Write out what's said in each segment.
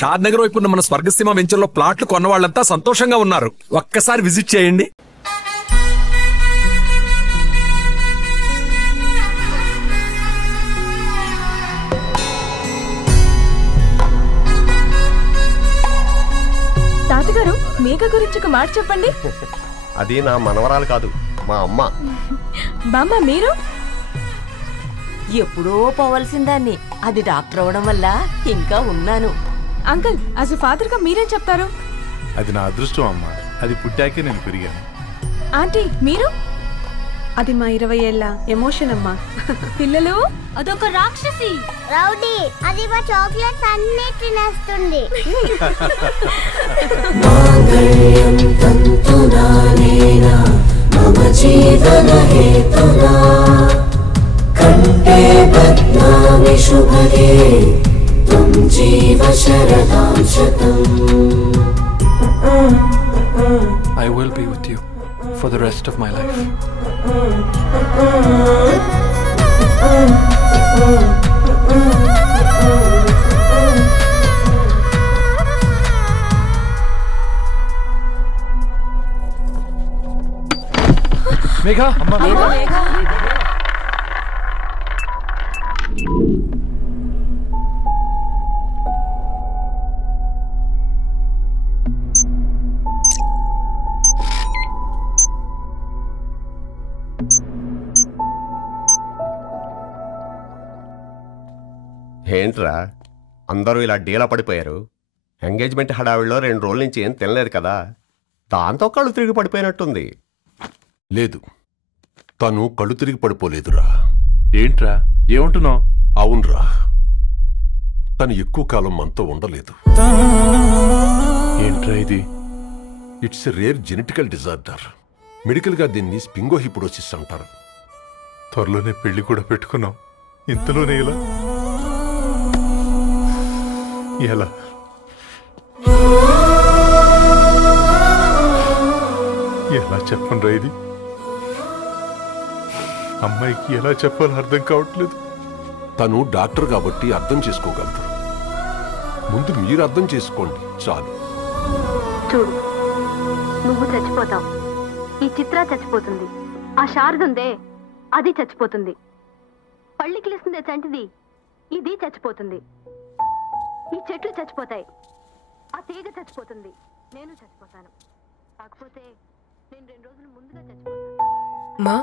షాద్ నగర్ వైపు ఉన్న మన స్వర్గసీమ వెంచర్లో ప్లాట్లు కొన్న వాళ్ళంతా సంతోషంగా ఉన్నారు. ఒక్కసారి విజిట్ చేయండి. తాతగారు మేఘ గురించి ఒక మాట చెప్పండి. అది నా మనవరాలు కాదు, మా అమ్మ. బామ్మ మీరు ఎప్పుడో పోవలసిందాన్ని, అది డాక్టర్ అవడం వల్ల ఇంకా ఉన్నాను. అంకుల్ యాజ్ ఎ ఫాదర్ గా మీరేం చెప్తారు? అది నా అదృష్టం అమ్మ, అది పుట్టాకే నేను పెరిగాను. ఆంటీ మీరు? అది మా 20 ఏళ్ల ఎమోషన్ అమ్మా. పిల్లలు అదొక రాక్షసి రౌడీ, అది మా చాక్లెట్స్ అన్ని తినేస్తుంది. I will be with you for the rest of my life. Megha, Amma. Megha. ఏంట్రా అందరూ ఇలా డీలా పడిపోయారు? ఎంగేజ్మెంట్ హడావిడిలో 2 రోజుల నుంచి ఏం తినలేదు కదా, దాంతో కళ్ళు తిరిగి పడిపోయినట్టుంది. లేదు, తను కళ్ళు తిరిగి పడిపోలేదురా. ఏంట్రా ఏమంటున్నావు? అవునరా, తను ఎక్కువ కాలం మనతో ఉండలేదు. ఏంట్రా ఇది? It's a rare genetical disorder. మెడికల్గా దీన్ని స్పింగోహిపోడోసిస్ అంటారు. త్వరలోనే పెళ్లి కూడా పెట్టుకున్నాం, ఇంతలోనే ఇలా ఎలా? ఎలా చెప్పండ్రా ఇది? అమ్మాయికి ఎలా చెప్పాలో అర్థం కావట్లేదు. తను డాక్టర్ కాబట్టి అర్థం చేసుకోగలరు. ముందు మీరు అర్థం చేసుకోండి చాలు. చూడు, నువ్వు చచ్చిపోతావు, ఈ చిత్ర చచ్చిపోతుంది, ఆ శారదుందే అది చచ్చిపోతుంది, పళ్ళికిలిస్తుందే చంటిది ఇది చచ్చిపోతుంది, ఈ చెట్లు చచ్చిపోతాయి, ఆ తీగ చచ్చిపోతుంది, నేను చచ్చిపోతాను. కాకపోతే నేను 2 రోజులు ముందుగా చచ్చిపోతాను. మా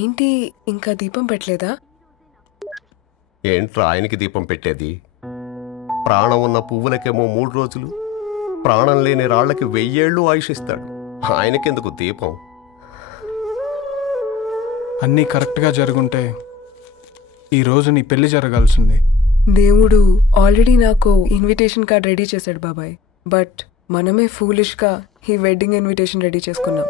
ఏంటి ఇంకా దీపం పెట్టలేదా? ఏంట్రా ఆయనకి దీపం పెట్టేది? ప్రాణం ఉన్న పువ్వులకేమో 3 రోజులు, ప్రాణం లేని రాళ్లకి 1000 ఏళ్ళు ఆయుషిస్తాడు. ఆయనకెందుకు దీపం? అన్నీ కరెక్ట్గా జరుగుంటే ఈరోజు నీ పెళ్లి జరగాల్సింది. దేవుడు ఆల్రెడీ నాకు ఇన్విటేషన్ కార్డ్ రెడీ చేశాడు బాబాయ్. బట్ మనమే ఫూలిష్గా ఈ వెడ్డింగ్ ఇన్విటేషన్ రెడీ చేసుకున్నాం.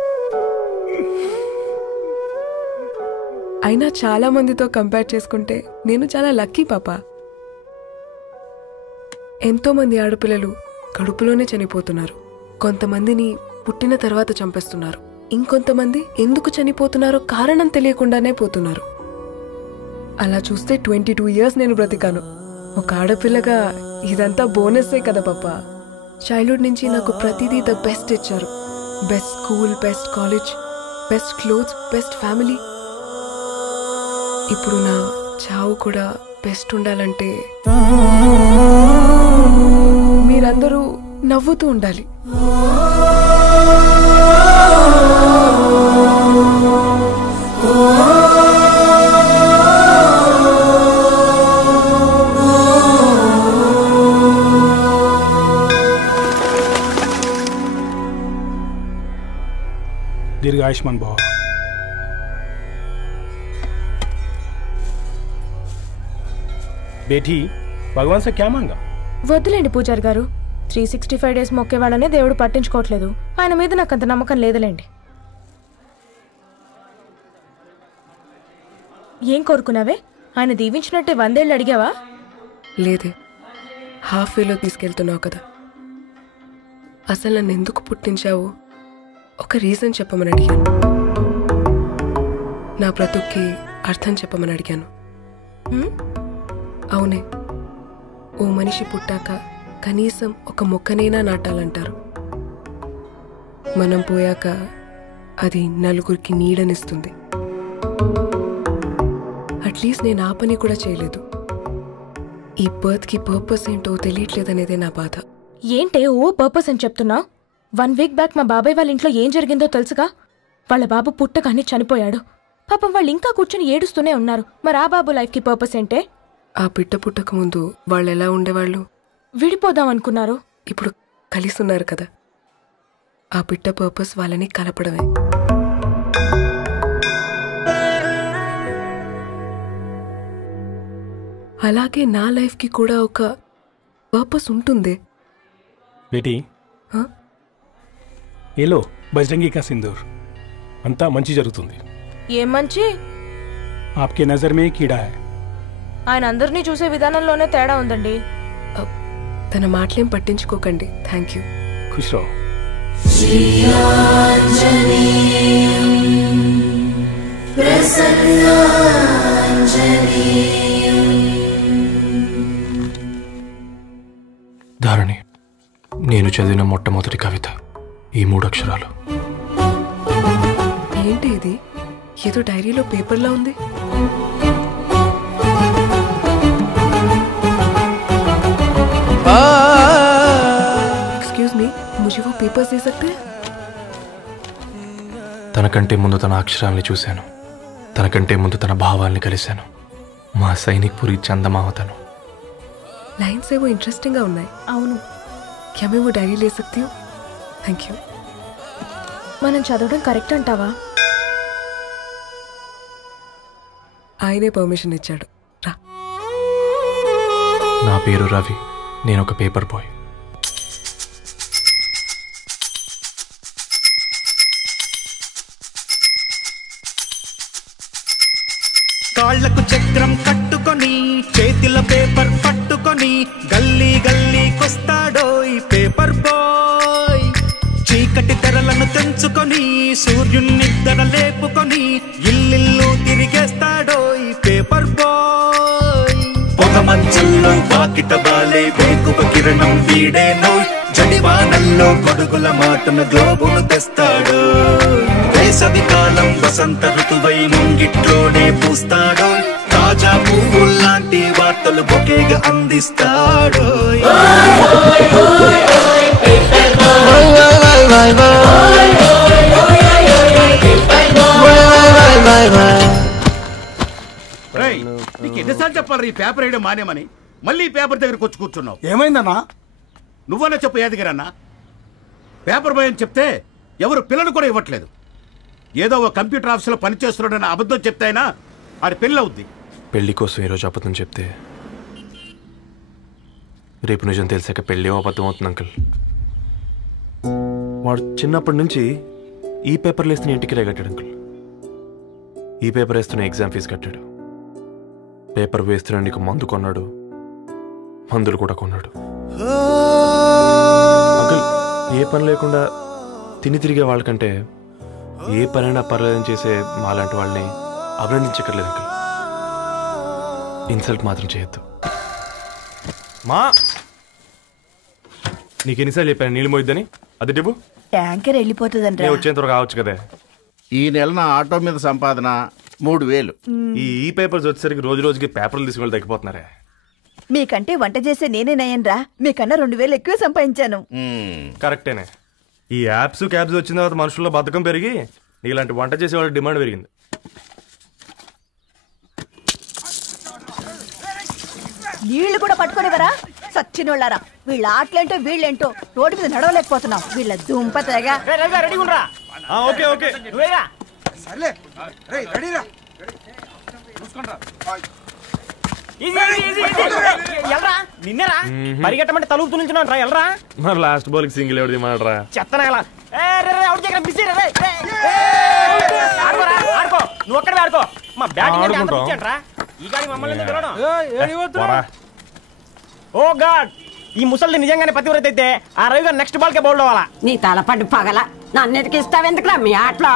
అయినా చాలా మందితో కంపేర్ చేసుకుంటే నేను చాలా లక్కీ పాప. ఎంతో మంది ఆడపిల్లలు కడుపులోనే చనిపోతున్నారు. కొంతమందిని పుట్టిన తర్వాత చంపేస్తున్నారు. ఇంకొంతమంది ఎందుకు చనిపోతున్నారో కారణం తెలియకుండానే పోతున్నారు. అలా చూస్తే 22 years నేను బ్రతికాను. ఒక ఆడపిల్లగా ఇదంతా బోనస్సే కదా పాప. చైల్డ్హుడ్ నుంచి నాకు ప్రతిదీ ద బెస్ట్ ఇచ్చారు. Best school, best college, best clothes, best family. ఇప్పుడు నా చావు కూడా బెస్ట్ ఉండాలంటే మీరందరూ నవ్వుతూ ఉండాలి. दीर्घ आयुष्मान भव. बेटी भगवान से क्या मांगा? వద్దులేండి పూజారి గారు, 365 days మొక్కేవాళ్ళనే దేవుడు పట్టించుకోవట్లేదు. ఆయన మీద నాకు అంత నమ్మకం లేదులేండి. ఏం కోరుకున్నావే? ఆయన దీవించినట్టే 100 ఏళ్ళు అడిగావా? లేదే, హాఫ్ వేలో తీసుకెళ్తున్నావు కదా. అసలు నన్ను ఎందుకు పుట్టించావు ఒక రీజన్ చెప్పమని అడిగాను. నా బ్రతుక్కి అర్థం చెప్పమని అడిగాను. అవునే, ఓ మనిషి పుట్టాక కనీసం ఒక మొక్కనైనా నాటాలంటారు. మనం పోయాక అది నలుగురికి నీడనిస్తుంది. అట్లీస్ట్ నేను ఆ పని కూడా చేయలేదు. ఈ బర్త్కి పర్పస్ ఏంటో తెలియట్లేదనేదే నా బాధ. ఏంటే ఓ పర్పస్ అని చెప్తున్నా? 1 వీక్ బ్యాక్ మా బాబాయ్ వాళ్ళ ఇంట్లో ఏం జరిగిందో తెలుసుగా? వాళ్ళ బాబు పుట్టగానే చనిపోయాడు. పాపం వాళ్ళు ఇంకా కూర్చొని ఏడుస్తూనే ఉన్నారు. మరి ఆ బాబు లైఫ్కి పర్పస్ ఏంటే? ఆ పిట్ట పుట్టక ముందు వాళ్ళు ఎలా ఉండేవాళ్ళు? విడిపోదాం అనుకున్నారు. ఇప్పుడు కలిసి ఉన్నారు కదా. ఆ పిట్ట పర్పస్ వాళ్ళని కలపడమే. అలాగే నా లైఫ్కి కూడా ఒక పర్పస్ ఉంటుంది. बेटी हाँ? ये लो बजरंगी का सिंदूर अंता मंची जరుగుతుంది. ఏం మంచి? आपके नजर में कीड़ा है. ఆయన అందరినీ చూసే విధానంలోనే తేడా ఉందండి. తన మాటలేం పట్టించుకోకండి. Thank you. खुश रहो. ధారణి, నేను చదివిన మొట్టమొదటి కవిత ఈ 3 అక్షరాలు. ఏంటి ఇది? ఏదో డైరీలో పేపర్లా ఉంది. एक्सक्यूज मी, मुझे वो पेपर्स दे सकते हैं? తనకంటే ముందు తన అక్షరాల్ని చూశాను. తనకంటే ముందు తన భావాల్ని కలిశాను. మా సైనిక్ పురి చందమావతను. लाइन्स है वो इंटरेस्टिंग గా ఉన్నాయి. అవును. क्या मैं वो डायरी ले सकती हूँ? Thank you. మనం చదవడం కరెక్ట్ అంటావా? ఆయనే పర్మిషన్ ఇచ్చాడు. రా. నా పేరు రవి. నేను ఒక పేపర్ బాయ్. కాళ్లకు చక్రం కట్టుకొని చేతిలో పేపర్ పట్టుకొని గల్లీ గల్లీకొస్తాడో ఈ పేపర్ బాయ్. చీకటి తెరలను తెంచుకొని సూర్యున్నిద్దర లేపుకొని ఇల్లిల్లు తిరిగేస్తాడో ఈ పేపర్ బాయ్. పొగ మంచుల్లో వాకిట బాలే వేకువ కిరణం వీడేనో. జడివానల్లో గొడుగుల మాటను గ్లోబును తెస్తాడు. వేసవి కాలం వసంత ఋతువై ముంగిట్లోనే పూస్తాడు. తాజా పువ్వుల్లాంటి వార్తలు బొకేగా అందిస్తాడు. నీకు ఎన్నిసార్లు చెప్పాలి ఈ పేపర్ వేయడం మానేమని? మళ్ళీ ఈ పేపర్ దగ్గరకు వచ్చి కూర్చున్నావు. ఏమైందన్నా? నువ్వన్నా చెప్పు యాదగిరన్నా. పేపర్ బాయ్ అని చెప్తే ఎవరు పిల్లలు కూడా ఇవ్వట్లేదు. ఏదో ఒక కంప్యూటర్ ఆఫీసులో పనిచేస్తున్నాడని అబద్ధం చెప్తే అయినా ఆడి పెళ్ళి అవుద్ది. పెళ్లి కోసం ఈరోజు అబద్ధం చెప్తే రేపు నిజం తెలిసాక పెళ్ళి అబద్ధం అవుతుంది అంకుల్. వాడు చిన్నప్పటి నుంచి ఈ పేపర్లు వేస్తున్న ఇంటికి కట్టాడు అంకుల్. ఈ పేపర్ వేస్తున్న ఎగ్జామ్ ఫీజు కట్టాడు. పేపర్ వేస్తున్న నీకు మందు కొన్నాడు. మందులు కూడా కొన్నాడు. అంకుల్, ఏ పని లేకుండా తిని తిరిగే వాళ్ళకంటే ఏ పనైనా పర్లేదని చేసే మాలాంటి వాళ్ళని అభినందించక్కర్లేదు అంకుల్. ఇన్సల్ట్ మాత్రం చేయొద్దు. మా నీకు ఎన్నిసార్లు చెప్పాను నీళ్ళు మోయిద్దని? అది డిబు ట్యాంకర్ వెళ్ళిపోతుందంటే వచ్చేంత వరకు కావచ్చు కదా. ఈ నెల నా ఆటో మీద సంపాదన 3000. ఈ పేపర్స్ వచ్చేసరికి రోజు రోజుకి పేపర్లు తీసుకుని తగ్గిపోతున్నారే. మీకంటే వంట చేసే నేనే నయ్యన్రా. మీకన్నా 2000 ఎక్కువ సంపాదించాను. కరెక్టేనే. ఈ యాప్స్ క్యాబ్స్ వచ్చిన తర్వాత మనుషుల్లో బద్ధకం పెరిగి ఇలాంటి వంట చేసే వాళ్ళ డిమాండ్ పెరిగింది. నీళ్లు కూడా పట్టుకునేవరా సచ్చినోళ్ళారా. వీళ్ళ ఆటలేంటో వీళ్ళేంటో రోడ్డు మీద నడవలేకపోతున్నాం. వీళ్ళ దుంప తెగ. ఓకే ఓకే నిన్నరా పరిగెట్టమంటే తలుపుతూ నుంచున్నాను రా. ఎల్రా మరి లాస్ట్ బాల్ కి సింగిల్ ఎవరిది మాట్రా చెత్తనా ఎలా ఆడుకో. నువ్వు ఒక్కడే ఆడుకో. మా బ్యాటింగ్ రా. ఈ గాడి మమ్మల్ని ఓ గాడ్, ఈ ముసలి నిజంగానే పతివ్రత అయితే ఆ రవి గారు నెక్స్ట్ బాల్ కే బౌల్డ్ అవ్వాలా. నీ తలపండు పగల నన్నిటికి ఇస్తావెందుకురా మీ ఆటలో?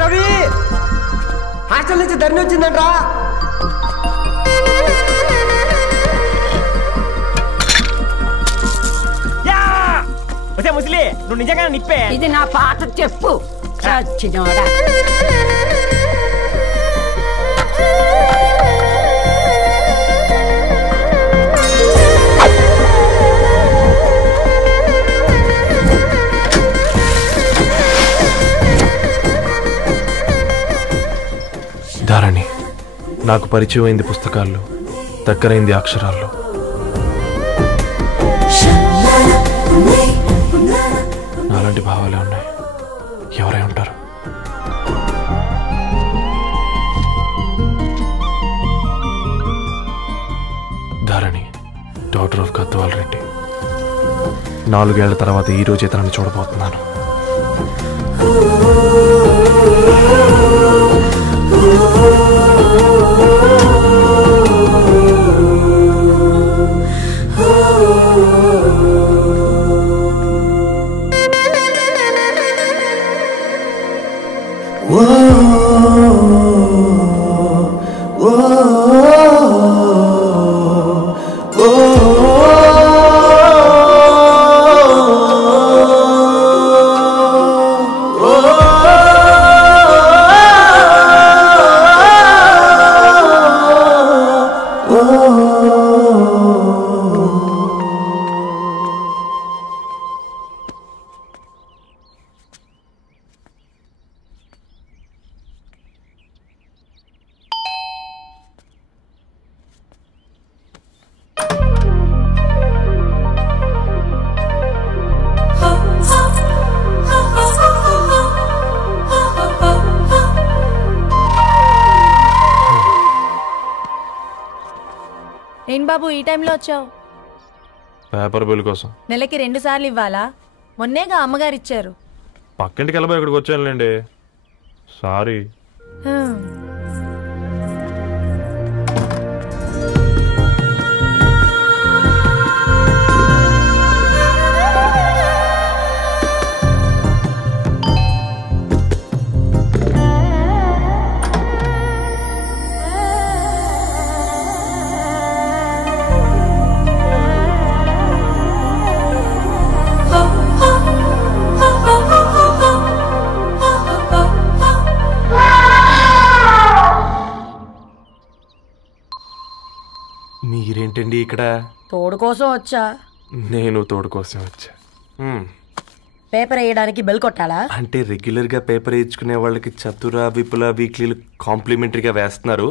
రవి హాస్టల్ నుంచి ధరణి వచ్చిందంట్రా. నిజంగా నిప్పే. ఇది నా పాట చెప్పు చచ్చినోడా. ధారణి నాకు పరిచయం అయింది పుస్తకాల్లో, దగ్గరైంది అక్షరాల్లో. నాలాంటి భావాలే ఉన్నాయి. ఎవరై ఉంటారు? Dharani, doctor of Gadwal Reddy. 4 ఏళ్ల తర్వాత ఈ రోజు ఇతరాన్ని చూడబోతున్నాను. ఏం బాబు ఈ టైంలో వచ్చావు? పేపర్ బిల్ కోసం. నెలకి 2 సార్లు ఇవ్వాలా? మొన్నేగా అమ్మగారు ఇచ్చారు. పక్కింటికి వెళ్ళబోయి ఇక్కడికి వచ్చానులేండి. సారీ. మీరేంటండి ఇక్కడ? తోడు కోసం వచ్చా. నేను తోడు కోసం వచ్చా. పేపర్ వేయడానికి బెల్ కొట్టాలా? అంటే రెగ్యులర్ గా పేపర్ వేయించుకునే వాళ్ళకి చతుర విపుల వీక్లీలు కాంప్లిమెంటరీగా వేస్తున్నారు,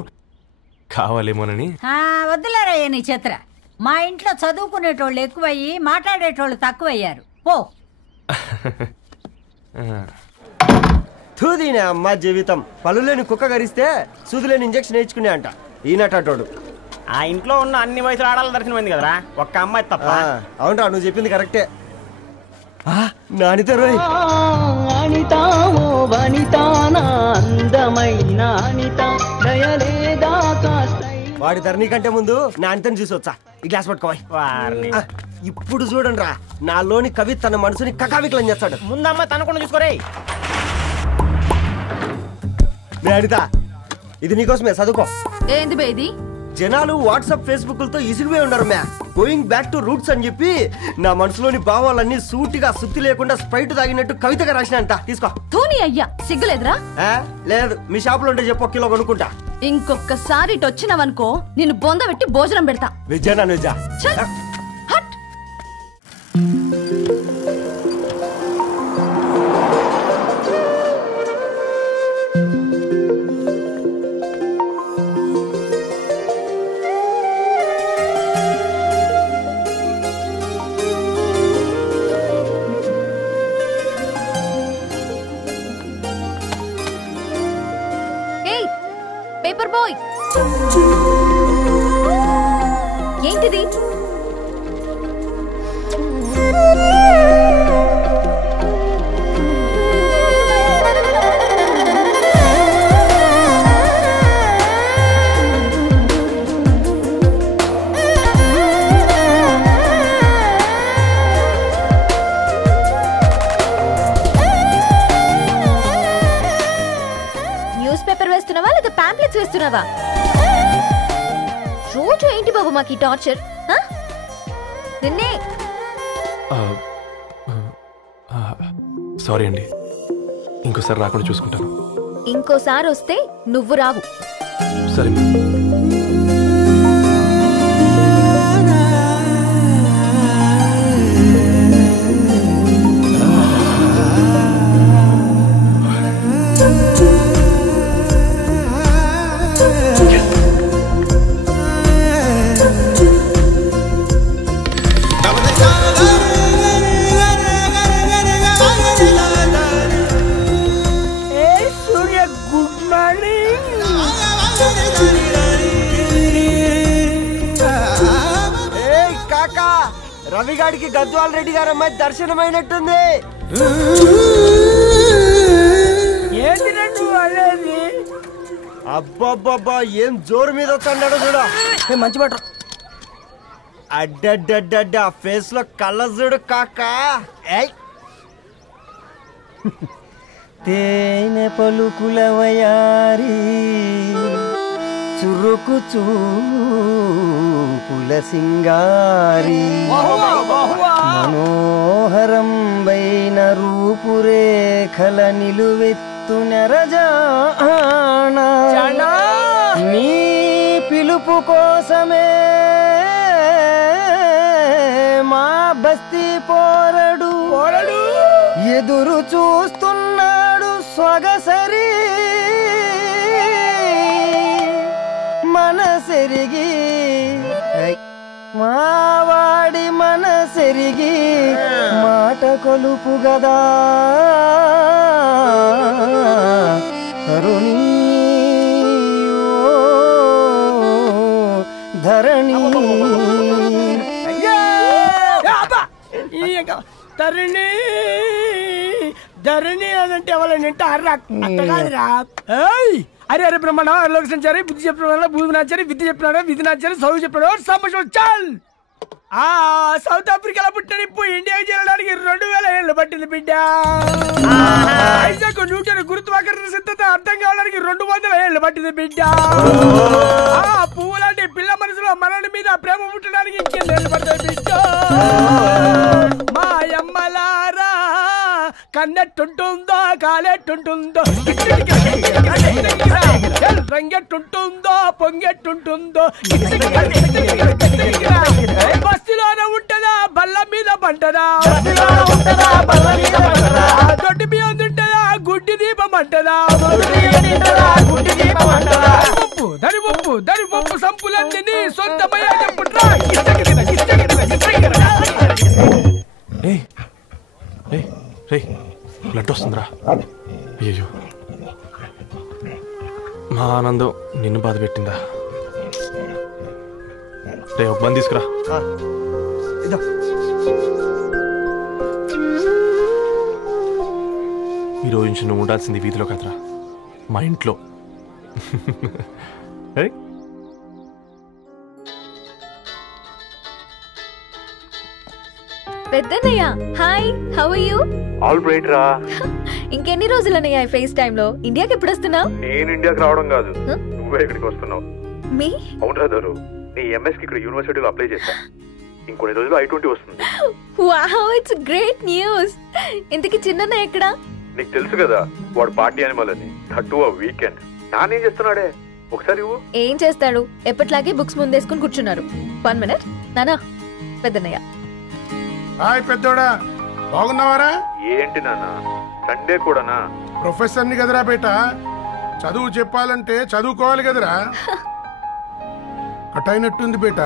కావాలేమోనని. వద్దులేరా నీ చిత్ర. మా ఇంట్లో చదువుకునేటోళ్ళు ఎక్కువయ్యి మాట్లాడేటోళ్ళు తక్కువయ్యారు. పో. తూదీనే అమ్మ జీవితం. పలులేని కుక్క గరిస్తే సూదులేని ఇంజక్షన్ వేయించుకునే అంట ఈనటోడు. ఆ ఇంట్లో ఉన్న అన్ని వయసులో ఆడాల దర్శనమైంది కదరా, ఒక్క అమ్మాయి తప్ప. అవునరా, నువ్వు చెప్పింది కరెక్టే. నానిత రోయ్ వాడి ధరణి కంటే ముందు నానితని చూసి వచ్చా. ఈ గ్లాస్ పట్టుకోవాలి. ఇప్పుడు చూడండి రా, నాలోని కవి తన మనసుని కకావికలం చేస్తాడు. ముందమ్మ తనకుండా చూసుకోరే. నానిత, ఇది నీకోసమే, చదువుకో. ఏంది బేది? జనాలు వాట్సాప్ ఫేస్బుక్లతో ఇసిగిపోయి ఉన్నారు మ్యా. గోయింగ్ బ్యాక్ టు రూట్స్ అని చెప్పి నా మనసులోని భావాలన్నీ సూటిగా సుత్తి లేకుండా స్ప్రైట్ తాగినట్టు కవితగా రాసిన అంట. తీసుకో. తూని అయ్యా, సిగ్గులేదురా? లేదు, మీ షాపులో ఉంటే చెప్పు, 1 కిలో కొనుక్కుంటా. ఇంకొకసారి ఇటు వచ్చినావనుకో నిన్ను బొంద పెట్టి భోజనం పెడతా. వెజ్జా నాన్ వెజ్జా? పేపర్ బాయ్, ఏంటిది? న్యూస్ పేపర్ వేస్తున్నావా లేదా పాంప్లెట్స్ వేస్తున్నావా? రోజు ఏంటి బాబు మాకు ఈ టార్చర్? నిన్నే సారీ అండి, ఇంకోసారి రాకుండా చూసుకుంటాను. ఇంకోసారి వస్తే నువ్వు రావు. సరే రవిగాడికి గద్వాల్ రెడ్డి గారు అమ్మాయి దర్శనమైనట్టుంది. అబ్బబ్బబ్బా ఏం జోరు మీద వస్తున్నాడో చూడ. మంచి బట్ట అడ్డడ్డడ్డ ఫేస్ లో కళ్ళ చూడు కాకా. తేనె పలుకుల వయారి చురుకు చూపుల సింగారి మనోహరం వైన రూపురేఖల నిలువెత్తు నెరజానా నీ పిలుపు కోసమే మా బస్తీ పోరడు ఎదురు చూస్తున్నాడు సొగసరి మనసెరిగి మావాడి మనసెరిగి మాట కొలుపు గదా తరుణి ధరణి తరుణి ధరణి అదంటే ఎవరైనా అట్ట కాదురా. అరే అరే బ్రహ్మణ లోక సంచారి బుద్ధి చెప్పిన భూమి నాచారి విద్య చెప్పినాడు విధి నాచారి చదువు చెప్పినాడు సంభాషణ చాల్. సౌత్ ఆఫ్రికాలో పుట్టిన ఇప్పుడు ఇండియాకి చేరడానికి 2000 ఏళ్ళు పట్టింది బిడ్డ. ఐజాక్ న్యూటన్ గురుత్వాకర్షణ సిద్ధత అర్థం కావడానికి 200 ఏళ్ళు పట్టింది బిడ్డ. పువ్వు లాంటి పిల్ల మనసులో మనని మీద ప్రేమ పుట్టడానికి ఇంకేళ్ళు పడుతుంది బిడ్డ. మా అమ్మలారా కన్నెట్టుంటుందో కాలెట్టుంటుందో రంగెట్టుంటుందో పొంగెట్టుంటుందో బస్తిలోనే ఉంటదా బల్ల మీద పంటదా దొడ్డి బియ్యం తింటదా గుడ్డి దీపం అంటదా దరి పప్పు సంపులన్నీ సొంతమయ్యా చెప్పుట్రా. బ్లడ్ వస్తుందిరా. అయ్యో మా ఆనందం నిన్ను బాధ పెట్టిందా? రే ఒక బంద్ తీసుకురా. ఈరోజు నుంచి నువ్వు ఉండాల్సింది వీధిలో కదరా, మా ఇంట్లో. పెద్దన్నయ్య hi, how are you? All right రా. ఇంకెన్ని రోజులన్నయ్య ఫేస్ టైమ్ లో? ఇండియాకి ఎప్పుడు వస్తున్నావు? నేను ఇండియాకి రావడం కాదు, నువ్వే ఇక్కడికి వస్తున్నావు. మీ అవునరా దొరు, నీ ఎంఎస్ కి ఇక్కడ యూనివర్సిటీలో అప్లై చేశా. ఇంకొన్ని రోజులు I-20 వస్తుంది. Wow, it's great news. ఇంతకీ చిన్నన్నయ్య ఎక్కడా? నీకు తెలుసు కదా వాడు పార్టీ అనిమల్ అని, థర్టూ ఆ వీకెండ్. నానేం చేస్తున్నాడే ఒకసారి ఏం చేస్తాడు, ఎప్పట్లాగే బుక్స్ ముందేసుకుని కూర్చున్నారు. 1 minute నానా. పెద్దన్నయ్య హాయ్ పెద్దోడా, బాగున్నావారా? ఏంటి నాన్న సండే కూడానా? ప్రొఫెసర్ని కదరా బేట, చదువు చెప్పాలంటే చదువుకోవాలి కదరా. కట్ అయినట్టుంది బేట.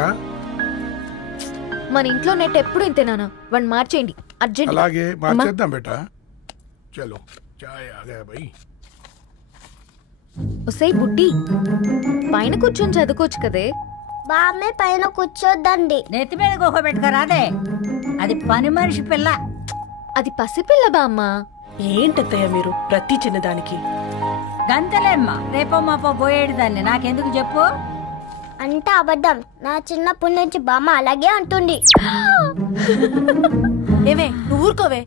మన ఇంట్లో నెట్ ఎప్పుడు ఇంతే నాన్న, వన్ మార్చేయండి అర్జెంట్. అలాగే మార్చేద్దాం బేట. చలో చాయ్ ఆ గయా భయ్. ఒసే బుడ్డి, పైన కూర్చొని చదువుకోవచ్చు కదే. బామ్మే పైన కూర్చోద్దండి. నెత్తి మీద గుహ పెట్టుకోరాదే, అది పని మనిషి పిల్ల. అది పసిపిల్ల బామ్మ. ఏంటత్తయ్య మీరు ప్రతి చిన్నదానికి? గంతలేమ్మా, రేపో మాపో పోయేడు దాన్ని నాకెందుకు చెప్పు. అంటే అబద్ధం, నా చిన్నప్పటి నుంచి బామ్మ అలాగే అంటుంది. ఏవే నువ్వు ఊరుకోవే.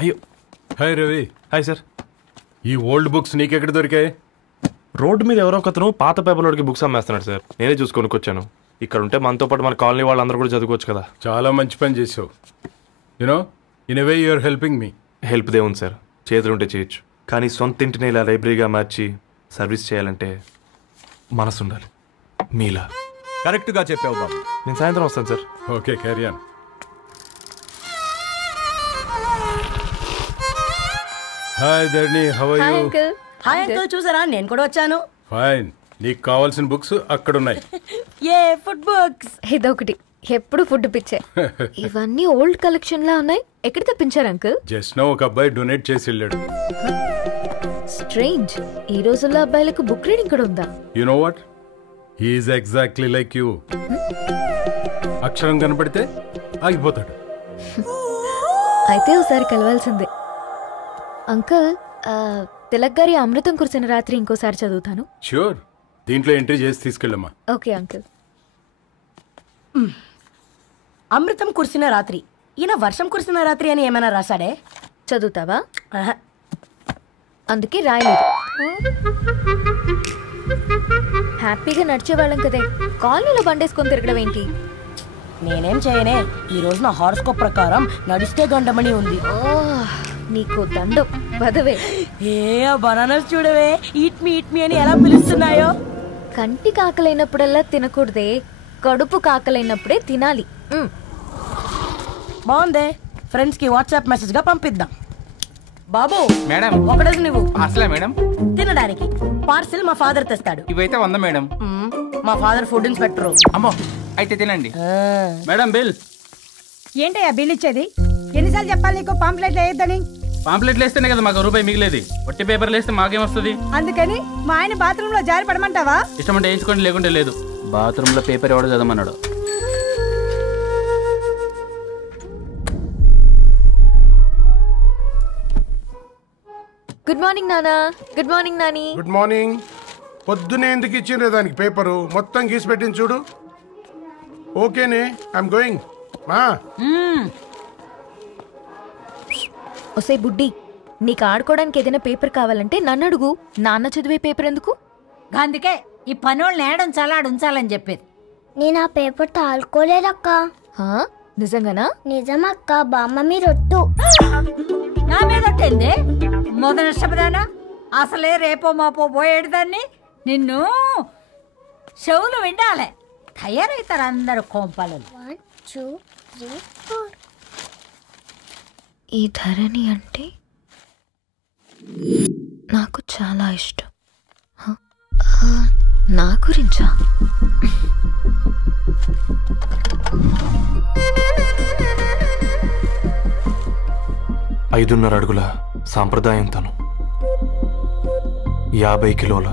అయ్యో. హాయ్ రవి. Hi sir. ఈ ఓల్డ్ బుక్స్ నీకెక్కడ దొరికాయి? రోడ్డు మీద ఎవరో ఒకతను పాత పేపర్లోకి బుక్స్ అమ్మేస్తున్నాడు సార్. నేనే చూసి కొనుక్కొచ్చాను. ఇక్కడ ఉంటే మనతో పాటు మన కాలనీ వాళ్ళందరూ కూడా చదువుకోవచ్చు కదా. చాలా మంచి పని చేసావు. You know in a way you are helping me. Help దేవుంది సార్, చేతులుంటే చేయొచ్చు. కానీ సొంత ఇంటిని ఇలా లైబ్రరీగా మార్చి సర్వీస్ చేయాలంటే మనసు ఉండాలి. మీలా కరెక్ట్గా చెప్పావు బాబు. నేను సాయంత్రం వస్తాను sir. Okay, carry on. Hi Dharani, how are you? Hi uncle, చూసారా నేను కూడా వచ్చాను. ఫైన్. నీకు కావాల్సిన బుక్స్ అక్కడ ఉన్నాయి. ఏ ఫుడ్ బుక్స్? ఇదొకటి, ఎప్పుడు ఫుడ్ పిచ్చే. ఇవన్నీ ఓల్డ్ కలెక్షన్ లా ఉన్నాయి. ఎక్కడ తెప్పించారు అంకుల్? జస్ట్ నో ఒక అబ్బాయి డొనేట్ చేసి వెళ్ళాడు. స్ట్రేంజ్, ఈ రోజుల్లో అబ్బాయిలకు బుక్ రీడింగ్ కూడా ఉందా? You know what, he is exactly like you. అక్షరం కనపడితే ఆగిపోతాడు. అయితే ఒకసారి కలవాల్సిందే. అంకుల్, తిలక్ గారి అమృతం కురిసిన రాత్రి ఇంకోసారి చదువుతాను. ష్యూర్, దీంట్లో ఎంట్రీ చేసి తీసుకెళ్ళమ్మా. Okay uncle. అమృతం కురిసిన రాత్రి, ఈయన వర్షం కురిసిన రాత్రి అని ఏమైనా రాశాడే? చదువుతావా? అందుకే రాయలేదు. హ్యాపీగా నడిచేవాళ్ళం కదే, కాలనీలో బండేసుకొని తిరగడం ఏంటి? నేనేం చేయనే, ఈ రోజు నా హారోస్కోప్ ప్రకారం నడిస్తే గండమని ఉంది. నీకు దండం పదవే. ఏ బనానాస్ చూడవే, ఈట్ మీ అని ఎలా పిలుస్తున్నాయో. కంటి కాకలైనప్పుడల్లా తినకూడదే, కడుపు కాకలైనప్పుడే తినాలి. బాగుందే, ఫ్రెండ్స్ కి వాట్సాప్ మెసేజ్ గా పంపిద్దాం. బాబు మేడం, ఒకటేసి నువ్వు అసలే మేడం తినడానికి పార్సిల్ మా ఫాదర్ తెస్తాడు. ఇవైతే 100 మేడం. మా ఫాదర్ ఫుడ్ ఇన్స్పెక్టర్. అమ్మో, అయితే తినండి మేడం. బిల్ ఏంటయ్యా బిల్ ఇచ్చేది? ఎన్నిసార్లు చెప్పాలి నీకు పాంప్లెట్లు వేయొద్దని? పాంప్లెట్లు వేస్తేనే కదా మాకు రూపాయి మిగిలేది. వట్టి పేపర్లు వేస్తే మాకేమొస్తుంది? అందుకని మా ఆయన బాత్రూమ్ లో జారి పడమంటావా? ఇష్టమంటే వేయించుకోండి, లేకుంటే లేదు. బాత్రూమ్ లో పేపర్ ఎవడో చదవమన్నాడు. గుడ్ మార్నింగ్ నానా. Good morning Nani. Good morning. పొద్దునే ఎందుకు ఇచ్చిండ్రే దానికి పేపరు? మొత్తం గీసి పెట్టింది చూడు. ఓకేనే, ఐఎమ్ గోయింగ్. మా ఒసే బుడ్డి, నీకు ఆడుకోవడానికి ఏదైనా పేపర్ కావాలంటే నన్ను అడుగు. నాన్న చదివే పేపర్ ఎందుకు? అందుకే ఈ పనోళ్ళని ఏడుంచాలా ఉంచాలని చెప్పేది. నేను ఆ పేపర్ తాలుకోలేదక్క. నిజంగానా? నిజమక్క, బామ్మ మీరొట్టు. నా మీద ఒట్టేంది మొదటి నష్టపదానా? అసలే రేపో మాపో పోయేడు దాన్ని. నిన్ను చెవులు విండాలే, తయారవుతారు అందరు కోంపాలు. 1 2 3 4. ఈ ధరణి అంటే నాకు చాలా ఇష్టం. నా గురించా? ఐదున్నర అడుగుల సాంప్రదాయం తను, 50 కిలోల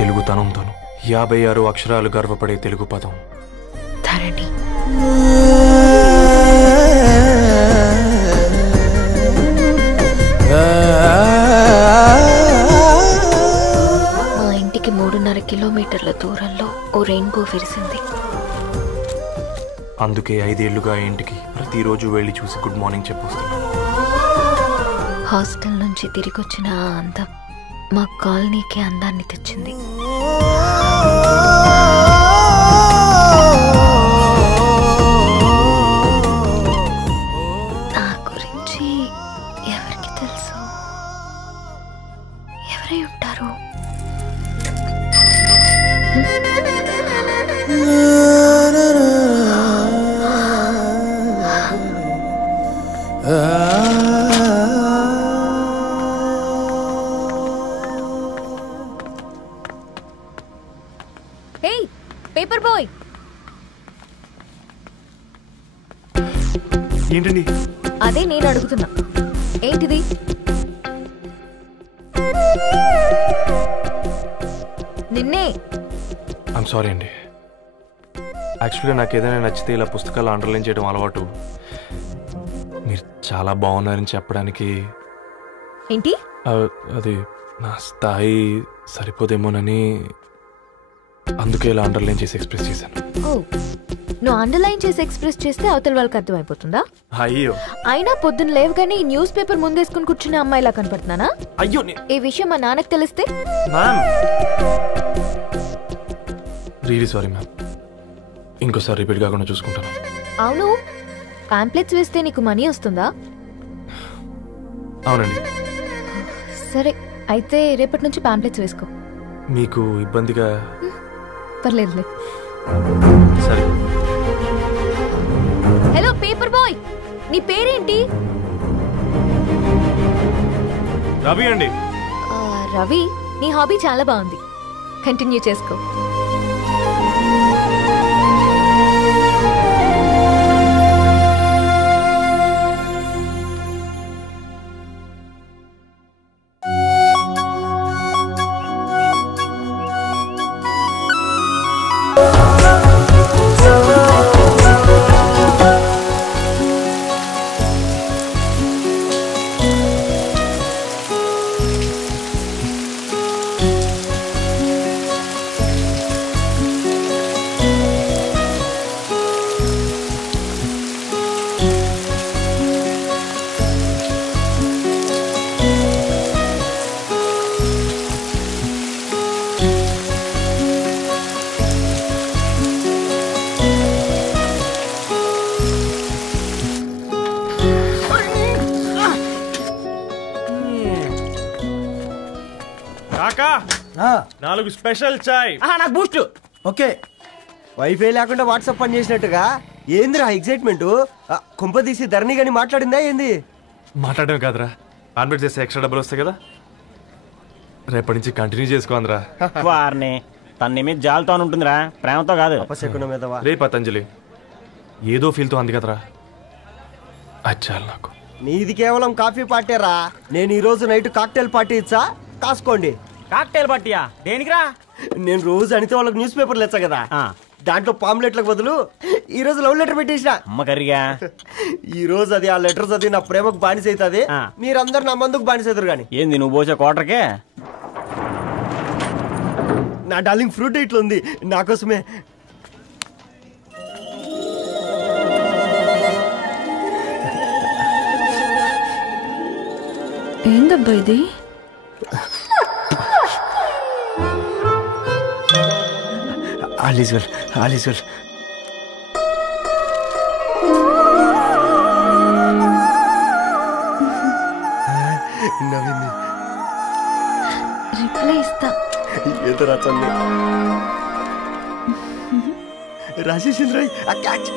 తెలుగుతనం తను, 56 అక్షరాలు గర్వపడే తెలుగు పదం ధరణి. మా ఇంటికి 3.5 కిలోమీటర్ల దూరంలో ఓ రెయిన్బో విరిసింది. అందుకే 5 ఏళ్లుగా ఇంటికి ప్రతిరోజు వెళ్ళి చూసి గుడ్ మార్నింగ్ చెప్పొస్తున్నాను. హాస్టల్ నుంచి తిరిగి వచ్చిన ఆ అందం మా కాలనీకి అందాన్ని తెచ్చింది. నా గురించి ఎవరికి తెలుసు? ఎవరై ఉంటారు? పేపర్ బాయ్, ఏంటండి? అదే నేను అడుగుతున్నా, ఏంటిది? నిన్నే. ఐమ్ సారీ అండి. యాక్చువల్గా నాకు ఏదైనా నచ్చితే ఇలా పుస్తకాలు అండర్లైన్ చేయడం అలవాటు. మీరు చాలా బాగున్నారని చెప్పడానికి. ఏంటి? అది నా స్థాయి సరిపోదేమోనని. అందుకే ఇలా అండర్లైన్ చేసి ఎక్స్ప్రెస్ చేశాను. ఓ, నువ్వు అండర్లైన్ చేసి ఎక్స్ప్రెస్ చేస్తే అవతల వాళ్ళకి అర్థమైపోతుందా? అయ్యో, అయినా పొద్దున్న లేవగానే ఈ న్యూస్ పేపర్ ముందేసుకుని కూర్చునే అమ్మాయిలా కనపడుతున్నానా? అయ్యో, ఈ విషయం మా నాన్నకు తెలిస్తే? మ్యామ్ రియలీ సారీ మ్యామ్, ఇంకోసారి రిపీట్ కాకుండా చూసుకుంటాను. అవును, పాంప్లెట్స్ వేస్తే నీకు మనీ వస్తుందా? అవునండి. సరే, అయితే రేపటి నుంచి పాంప్లెట్స్ వేసుకో. మీకు ఇబ్బందిగా? పర్లేదులే. సరే. హలో పేపర్ బాయ్, నీ పేరేంటి? రవి అండి. రవి, నీ హాబీ చాలా బాగుంది, కంటిన్యూ చేసుకో. నాలుగు స్పెషల్ చాయ్. నాకు బూస్ట్. ఓకే, వైఫై లేకుండా వాట్సాప్ పని చేసినట్టుగా ఏందిరా ఎగ్జైట్మెంట్? కుంప తీసి ధరణి గాని మాట్లాడిందా ఏంది? మాట్లాడడం కాదురా, కాన్వర్ట్ చేస్తే ఎక్స్ట్రా డబ్బులు వస్తాయి కదా, రేపటి నుంచి కంటిన్యూ చేసుకోందిరా. వారిని తన మీద జాలతో ఉంటుందిరా, ప్రేమతో కాదు. రే పతంజలి, ఏదో ఫీల్తో అంది కదరా, అచ్చాలి నాకు. నీది కేవలం కాఫీ పార్టీరా, నేను ఈ రోజు నైట్ కాక్టైల్ పార్టీ ఇచ్చా, కాసుకోండి. కాక్టైల్ పార్టీయా? దేనికిరా? నేను రోజు అనితే వాళ్ళకి న్యూస్ పేపర్లు ఇచ్చా కదా, దాంట్లో పాంప్లెట్లకు బదులు ఈ రోజు లవ్ లెటర్ పెట్టేసిన. అమ్మకరిగా ఈ రోజు అది ఆ లెటర్ చదివి నా ప్రేమకు బానిస అవుతుంది, మీరందరు నా మందుకు బానిస అవుతారు. కానీ ఏంది నువ్వు పోసే కోటర్కే? నా డార్లింగ్ ఫ్రూట్ ఇట్లా ఉంది నా కోసమే. ఏందబ్బా ఇది? All is well, all is well. నవ్వింది. రిప్లై ఇస్తా. ఏదో రాచండి రాజేసింద్ర ఆ క్యాచ్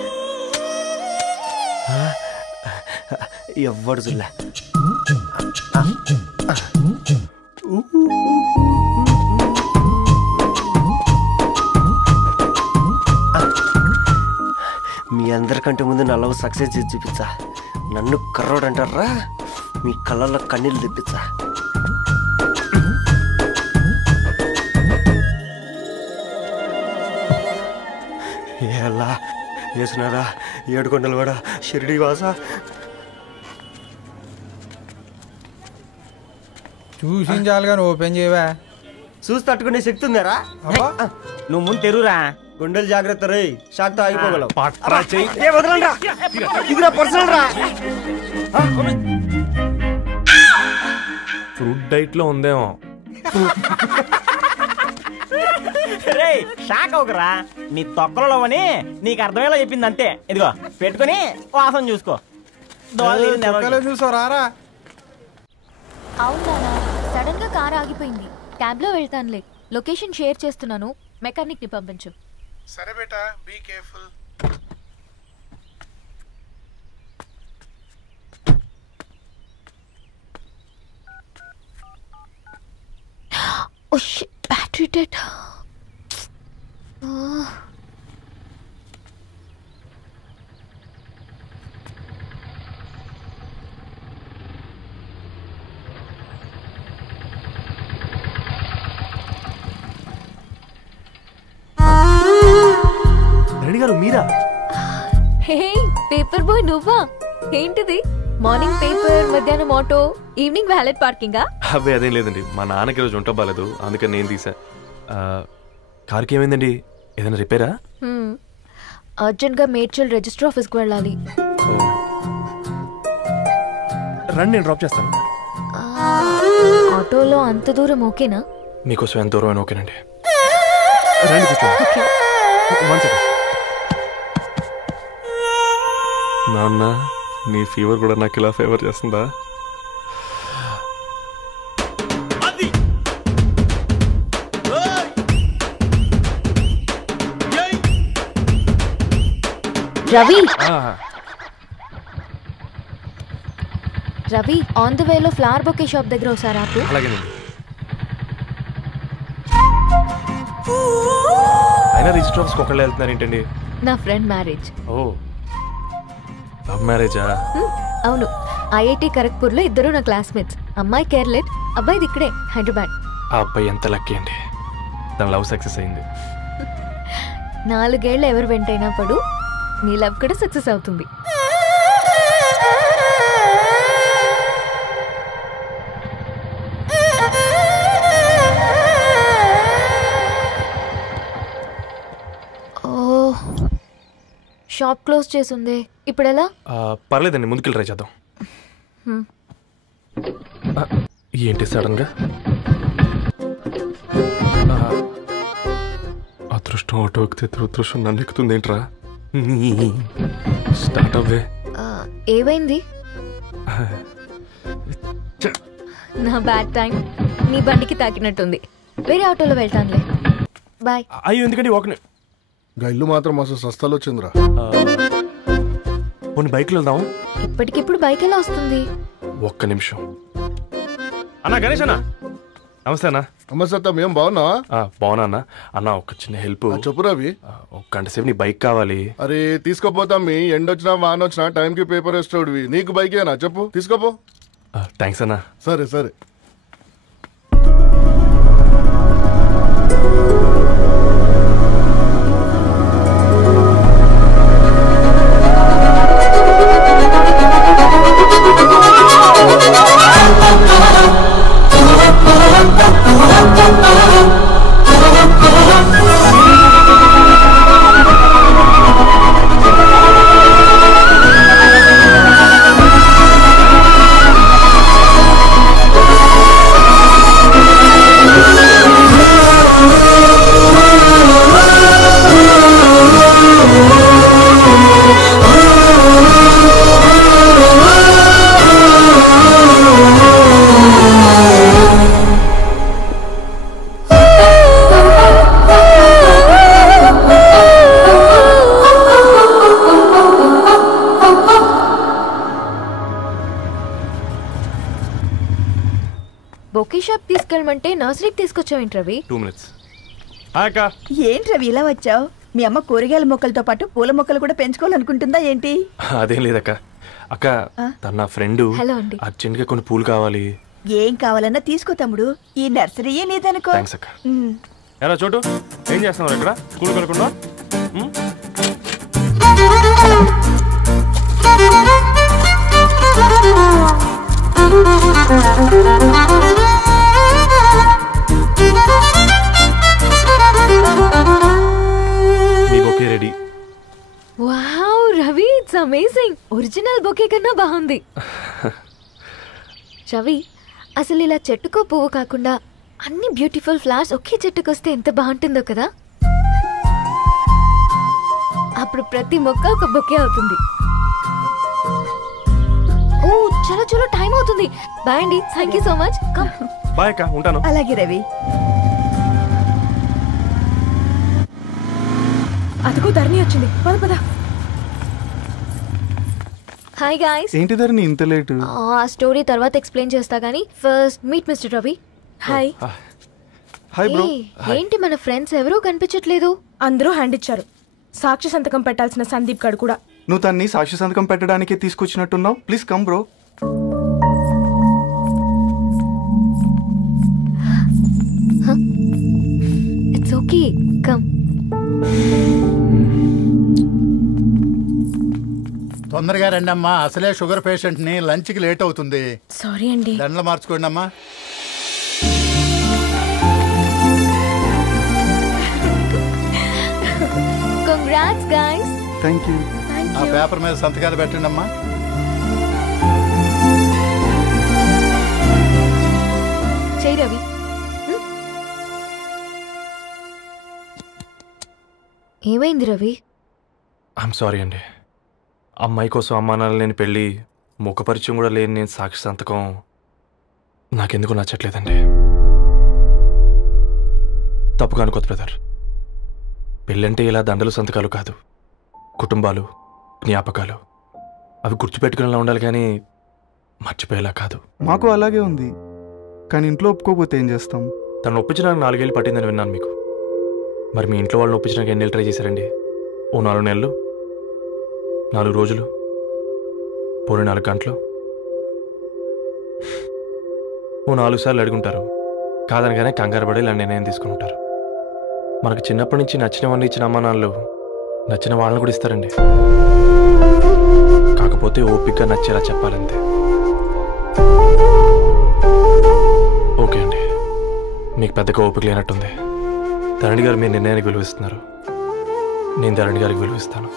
ఎవ్వడు చూడలే. మీ అందరికంటే ముందు నా లవ్ సక్సెస్ చేసి చూపించా. నన్ను కర్రోడు అంటారా, మీ కళ్ళల్లో కన్నీళ్ళు తెప్పించా. ఎలా వేసినారా ఏడుకొండలు కూడా షిరిడి వాస. చూసించాలి కానీ ఓపెన్ చేయవా? చూసి తట్టుకునే శక్తి ఉందారా? నువ్వు ముందు తెరురా. గుండెలు జాగ్రత్త రే, షాక్తో ఆగిపోగలవు. ఫ్రూట్ డైట్ లో ఉందేమో. రే షాక్ అవకరా, నీ తొక్కలలో అని నీకు అర్థమయ్యేలా చెప్పింది అంతే. ఇదిగో పెట్టుకుని వాసన చూసుకో. చూసారా? అవునా, సడన్ గా కార్ ఆగిపోయింది, క్యాబ్ లో వెళ్తానులే. లొకేషన్ షేర్ చేస్తున్నాను, మెకానిక్ ని పంపించు. సరే బేటా, be careful. Oh shit, battery dead. Reddy గారు మీరా? హే పేపర్ బాయ్, నువ్వా? ఏంటిది? మార్నింగ్ పేపర్, మధ్యాహ్నం ఆటో, ఈవినింగ్ వ్యాలెట్ పార్కింగా? అబ్బాయి అదేం లేదండి, మా నాన్నకి రోజు ఉంట బాలేదు, అందుకని నేను తీసా. కార్కి ఏమైందండి? ఏదైనా రిపేరా? అర్జెంట్గా మేడ్చల్ రిజిస్టర్ ఆఫీస్కి వెళ్ళాలి. రండి, నేను డ్రాప్ చేస్తాను. ఆటోలో అంత దూరం ఓకేనా? మీకోసం ఎంత దూరం అయినా ఓకేనండి. రండి కూర్చోండి. నాన్న, నీ ఫీవర్ కూడా నాకు ఇలా ఫేవర్ చేస్తుందా? రవి రవి, ఆన్ ద వేలో ఫ్లవర్ బొకే షాప్ దగ్గర ఒకసారి ఆపు. అలాగేనండి. అయినా రిజిస్టర్ ఆఫీస్కి ఒకళ్ళు వెళ్తున్నారు ఏంటండి? నా ఫ్రెండ్ మ్యారేజ్. ఓ, లవ్ మ్యారేజా? అవును, ఐఐటి ఖరగ్పూర్లో ఇద్దరు నా క్లాస్మేట్స్. అమ్మాయి కేర్లెట్, అబ్బాయిది ఇక్కడే హైదరాబాద్. ఆ అబ్బాయి ఎంత లక్కీ అండి, తన లవ్ సక్సెస్ అయింది. 4 ఏళ్ళు ఎవరు వెంటైనా పడు, నీ లవ్ కూడా సక్సెస్ అవుతుంది. ఓ, షాప్ క్లోజ్ చేసింది, ఇప్పుడు ఎలా? పర్లేదండి, ముందుకెళ్ళి ట్రై చేద్దాం. ఏంటి సడన్ గా? అదృష్టం ఆటో ఎక్కితే దురదృష్టం నన్ను ఎక్కుతుంది ఏంట్రా? స్టార్ట్ అవ్వే. ఏమైంది? నా బ్యాడ్ టైం నీ బండికి తాకినట్టుంది. వేరే ఆటోలో వెళ్తానులే, బాయ్. అయ్యో, ఎందుకండి ఒక ఇల్లు మాత్రం అసలు సస్తాలో వచ్చిందిరా. కొన్ని బైక్లో వెళ్దాం. ఇప్పటికిప్పుడు బైక్ ఎలా వస్తుంది? ఒక్క నిమిషం. అన్నా, గణేష్ అన్న, నమస్తే అన్న. నమస్తే, ఏం బాగున్నావా? బాగున్నా అన్న. అన్న, ఒక చిన్న హెల్ప్. చెప్పు రవి. ఒక గంట సేపు నీ బైక్ కావాలి. అరే తీసుకోపోతాం, మీ ఎండొచ్చినా వానొచ్చినా టైంకి పేపర్ వేస్తాడువి. నీకు బైక్ ఏనా? చెప్పు, తీసుకోపో. థ్యాంక్స్ అన్న. సరే సరే. బొకే షాప్ తీసుకెళ్ళమంటే నర్సరీకి తీసుకొచ్చావేంటి రవి? 2 minutes. ఏంటి రవి ఇలా వచ్చావు? మీ అమ్మ కూరగాయల మొక్కలతో పాటు పూల మొక్కలు కూడా పెంచుకోవాలనుకుంటుందా ఏంటి? అదేం లేదక్క. అక్క, తన నా ఫ్రెండ్ అర్జెంట్ గా కొన్ని పూలు కావాలి. ఏం కావాలన్నా తీసుకో తమ్ముడు, ఈ నర్సరీయే నీదనుకో. థ్యాంక్స్ అక్క. ఎలా చోటు, ఏం చేస్తున్నావు ఇక్కడ? స్కూల్ కనుకున్నా? మీ bouquet ready. Wow Ravi, it's amazing. Original bouquet కన్నా బాగుంది. రవి, అసలు ఇలా చెట్టుకో పువ్వు కాకుండా అన్ని బ్యూటిఫుల్ ఫ్లవర్స్ ఒకే చెట్టుకు వస్తే ఎంత బాగుంటుందో కదా. అప్పుడు ప్రతి మొక్క ఒక బొకే అవుతుంది. ఓ చలో చలో, టైం అవుతుంది. బాయ్ అండి, thank you so much. Come. Bye అక్క, ఉంటాను. అలాగే రవి. అదిగో ధరణి వచ్చింది, పద పద. Hi guys. ఏంటి ధరణి ఇంత లేట్? ఆ స్టోరీ తర్వాత ఎక్స్ప్లెయిన్ చేస్తా గానీ first meet mister Ravi. Hi. Hi bro. ఏంటి మన ఫ్రెండ్స్ ఎవరూ కనిపించట్లేదు? అందరూ హ్యాండ్ ఇచ్చారు. సాక్షి సంతకం పెట్టాల్సిన సందీప్ గడు కూడా. నువ్వు తన్ని సాక్షి సంతకం పెట్టడానికే తీసుకొచ్చినట్టున్నావు. Please come bro. It's okay, come. తొందరగా రండి అమ్మా, అసలే షుగర్ పేషెంట్ ని, లంచ్ కి లేట్ అవుతుంది. సారీ అండి. దండలు మార్చుకోండి అమ్మా. Congrats guys. Thank you. ఆ పేపర్ మీద సంతకాలు పెట్టండి అమ్మా. చెయ్యి రవి. ఏమైంది రవి? ఐఎమ్ సారీ అండి. అమ్మాయి కోసం అమ్మా నాన్న లేని పెళ్ళి, ముఖపరిచయం కూడా లేని నేను సాక్షి సంతకం నాకెందుకు నచ్చట్లేదండి. తప్పుగా అనుకోదు బ్రదర్. పెళ్ళంటే ఇలా దండలు సంతకాలు కాదు, కుటుంబాలు, జ్ఞాపకాలు. అవి గుర్తుపెట్టుకునేలా ఉండాలి కానీ మర్చిపోయేలా కాదు. మాకు అలాగే ఉంది, కానీ ఇంట్లో ఒప్పుకోకపోతే ఏం చేస్తాం? తను ఒప్పించడానికి 4 ఏళ్ళు పట్టిందని విన్నాను మీకు. మరి మీ ఇంట్లో వాళ్ళని ఒప్పించడానికి ఎన్ని నెలలు ట్రై చేశారండి? ఓ 4 నెలలు, 4 రోజులు, పోనీ 4 గంటలు, ఓ 4 సార్లు అడుగుంటారు. కాదనగానే కంగారు పడి ఇలా నిర్ణయం తీసుకుని ఉంటారు. మనకు చిన్నప్పటి నుంచి నచ్చినవన్నీ ఇచ్చిన అమ్మ నాన్నలు నచ్చిన వాళ్ళని కూడా ఇస్తారండి. కాకపోతే ఓపికగా నచ్చేలా చెప్పాలంతే. ఓకే అండి, మీకు పెద్దగా ఓపిక లేనట్టుంది. ధరణి గారు మీ నిర్ణయానికి విలువిస్తున్నారు, నేను ధరణి గారికి విలువిస్తాను.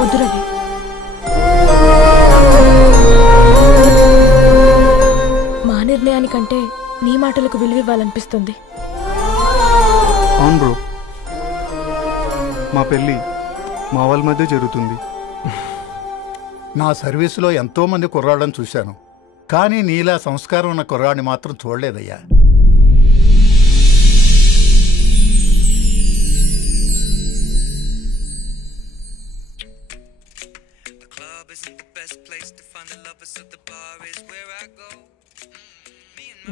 వద్దు రవి, మా నిర్ణయానికంటే నీ మాటలకు విలువివ్వాలనిపిస్తుంది. అవును బ్రో, మా పెళ్ళి మా వాళ్ళ మధ్య జరుగుతుంది. నా సర్వీసులో ఎంతో మంది కుర్రాళ్ళని చూశాను, కానీ నీలా సంస్కారం ఉన్న కుర్రాడిని మాత్రం చూడలేదయ్యా.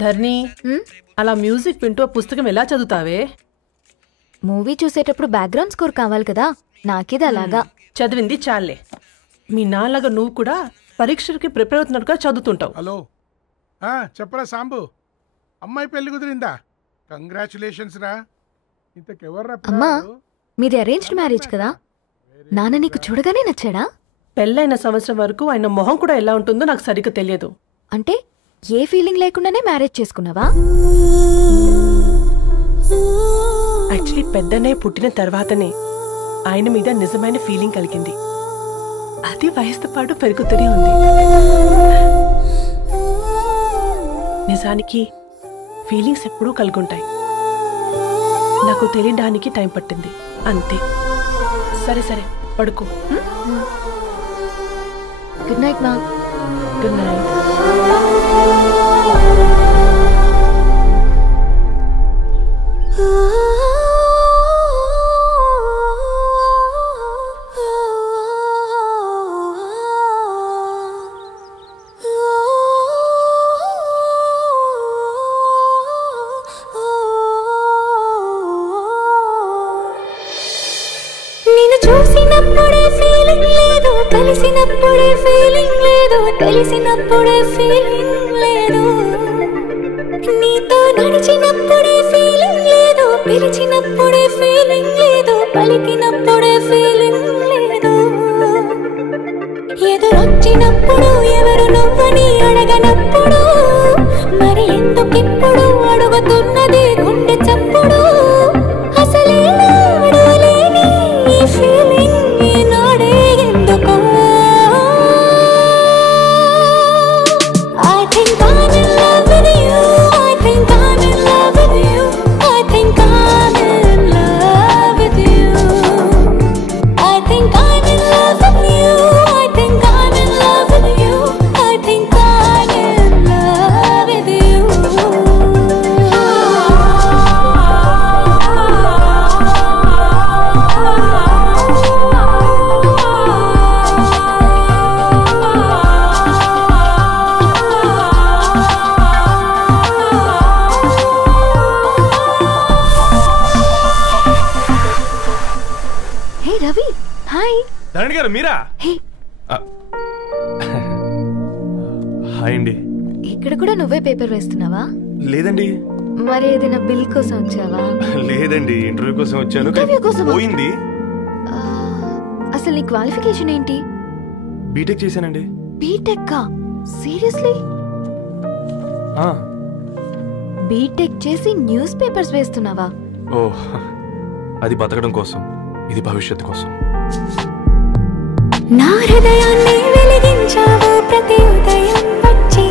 ధర్ని, అలా మ్యూజిక్ వింటూ పుస్తకం ఎలా చదువుతావే? మూవీ చూసేటప్పుడు బ్యాక్గ్రౌండ్ స్కోర్ కావాలి కదా, నాకేది అలాగా. చదివింది చాలే. మీ నాన్నగా నువ్వు కూడా పరీక్షలకి ప్రిపేర్ అవుతున్నట్టుగా చదువుతుంటావు. హలో, చెప్పరా సాంబు, అమ్మాయి పెళ్లి కుదిరిందా? కంగ్రాచులేషన్స్ రా. ఇంతకెవర్రా? అమ్మా, మీది అరేంజ్డ్ మ్యారేజ్ కదా, నాన్న నీకు చూడగానే నచ్చాడా? పెళ్ళైన సంవత్సరం వరకు ఆయన మొహం కూడా ఎలా ఉంటుందో నాకు సరిగ్గా తెలియదు. అంటే ఏ ఫీలింగ్ లేకుండానే మ్యారేజ్ చేసుకున్నావా? యాక్చువల్లీ పెద్దన్నయ్య పుట్టిన తర్వాతనే ఆయన మీద నిజమైన ఫీలింగ్ కలిగింది. అది వయసుతో పాటు పెరుగుతూనే ఉంది. నిజానికి ఫీలింగ్స్ ఎప్పుడూ కలుగుంటాయి, నాకు తెలియడానికి టైం పట్టింది అంతే. సరే సరే, పడుకో. గుడ్ నైట్ మా. Good night. నిన్ను చూసినప్పుడే ఫీలింగ్ లేదు, కలిసినప్పుడే ఫీలింగ్ లేదు, తెలిసినప్పుడే ఫీలింగ్ లేదు, నీతో నడిచినప్పుడే ఫీలింగ్ లేదు, పిలిచినప్పుడే ఫీలింగ్ లేదు, పలికినప్పుడే ఫీలింగ్ లేదు, ఎదురొచ్చినప్పుడు ఎవరు నువ్వని అడగనప్పుడు మరి ఎందుకిప్పుడు అడుగుతున్నది గుండె చప్పుడు. అసలే అడగలేని ఈ ఫీలింగ్ ఈనాడే ఎందుకో. I think I'm in love with you, I think I'm in love with you, I think I'm in love with you, I think I'm in love with you, I think I'm in love with you, I think I'm in love with you. Hey Ravi, hi. Dharani గారు మీరా? Hi అండి. ఇక్కడ కూడా నువ్వే paper వేస్తున్నావా? లేదండి. మరి ఏదైనా bill కోసం వచ్చావా? లేదండి, ఇంటర్వ్యూ కోసం వచ్చాను. ఇంటర్వ్యూ కోసమా? పోయింది. అసలు నీ క్వాలిఫికేషన్ ఏంటి? బీటెక్ చేశానండి. బీటెక్? సీరియస్లీ? బీటెక్ చేసి న్యూస్ పేపర్స్ వేస్తున్నావా? ఓ, అది బతకడం కోసం, ఇది భవిష్యత్తు కోసం. నా హృదయాన్ని వెలిగించావు ప్రతి ఉదయం వచ్చి,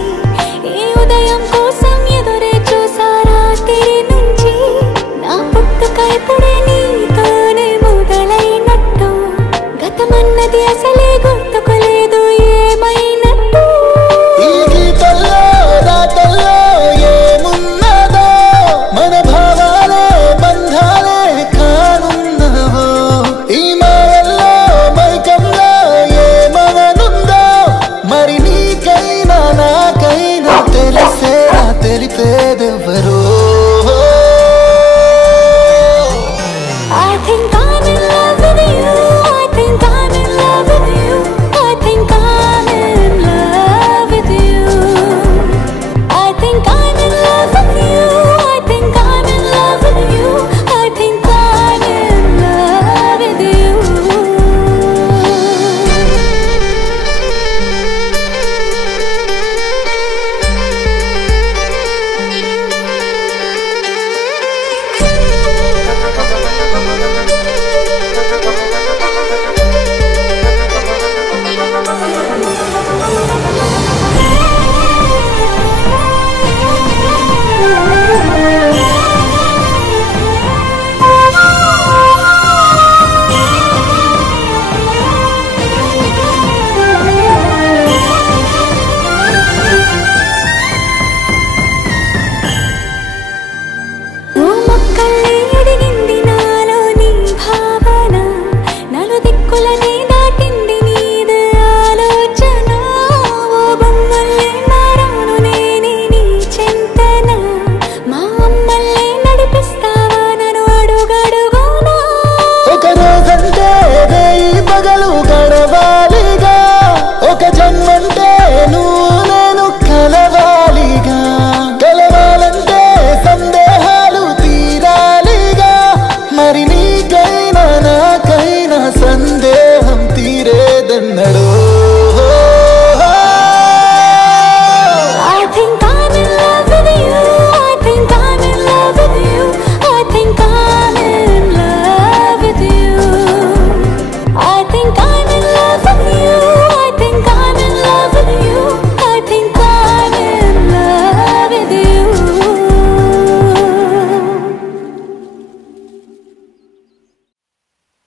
ఈ ఉదయం కోసం ఎదురే చూసా రాత్రి నుంచి. నా పుట్టుక ఇప్పుడే నీతోనే మొదలైనట్టు, గతమన్నది అసలే గుర్తుకోలేదు ఏమైనట్టు. ఈ గీతల్లో రాతల్లో ఏమున్నదో, మన భావాలే బంధాలే కానున్నవో. ఈ మాయల్లో మైకంలో ఏమవనుందో, మరి నీకైనా నాకైనా తెలిసేనా తెలిపేదెవ్వరో. I think I'm in love with you. I think I'm in love with you. I think I'm in love with you. I think I'm in love with you. I think I'm in love with you. I think I'm in love with you. ఓ మొక్కల్ని అడిగింది నాలో నీ భావన, నలు దిక్కులని దాటింది నీది ఆలోచన. ఓ బొమ్మల్ని మారాను నేనే నీ చింతన, మా అమ్మల్ని నడిపిస్తావా నన్ను అడుగడుగునా. ఒక రోజంటే రేయి పగలు గడవాలిగా, ఒక జన్మంటే నువ్వు నేను కలవాలిగా. కలవాలంటే సందేహాలు తీరాలిగా, మరి నీకైనా నాకైనా సందేహం తీరేదన్నడో. I think I'm in love with you. I think I'm in love with you. I think I'm in love with you. I think I'm in love with you. I think I'm in love with you. I think I'm in love with you.